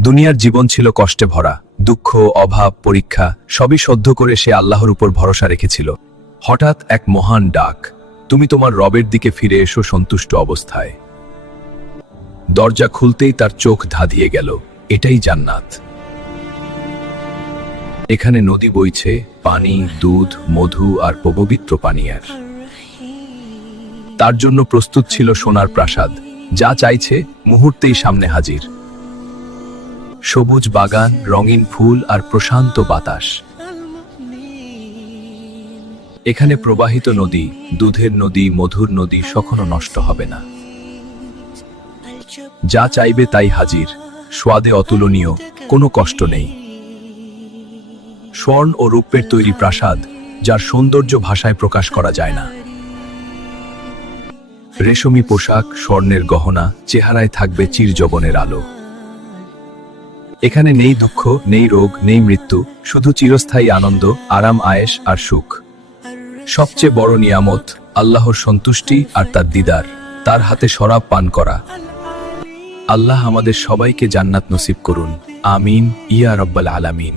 দুনিয়ার জীবন ছিল কষ্টে ভরা, দুঃখ, অভাব, পরীক্ষা সবই সহ্য করে সে আল্লাহর উপর ভরসা রেখেছিল। হঠাৎ এক মহান ডাক, তুমি তোমার রবের দিকে ফিরে এসো সন্তুষ্ট অবস্থায়। দরজা খুলতেই তার চোখ ধাঁধিয়ে গেল, এটাই জান্নাত। এখানে নদী বইছে, পানি, দুধ, মধু আর পবিত্র পানীয়ের। তার জন্য প্রস্তুত ছিল সোনার প্রাসাদ, যা চাইছে মুহূর্তেই সামনে হাজির। সবুজ বাগান, রঙিন ফুল আর প্রশান্ত বাতাস। এখানে প্রবাহিত নদী, দুধের নদী, মধুর নদী কখনো নষ্ট হবে না। যা চাইবে তাই হাজির, স্বাদে অতুলনীয়, কোনো কষ্ট নেই। স্বর্ণ ও রূপের তৈরি প্রাসাদ, যার সৌন্দর্য ভাষায় প্রকাশ করা যায় না। রেশমি পোশাক, স্বর্ণের গহনা, চেহারায় থাকবে চিরযৌবনের আলো। এখানে নেই দুঃখ, নেই রোগ, নেই মৃত্যু, শুধু চিরস্থায়ী আনন্দ, আরাম, আয়েশ আর সুখ। সবচেয়ে বড় নিয়ামত আল্লাহর সন্তুষ্টি আর তার দিদার, তার হাতে শরাব পান করা। আল্লাহ আমাদের সবাইকে জান্নাত নসিব করুন, আমিন ইয়া রব্বাল আলামিন।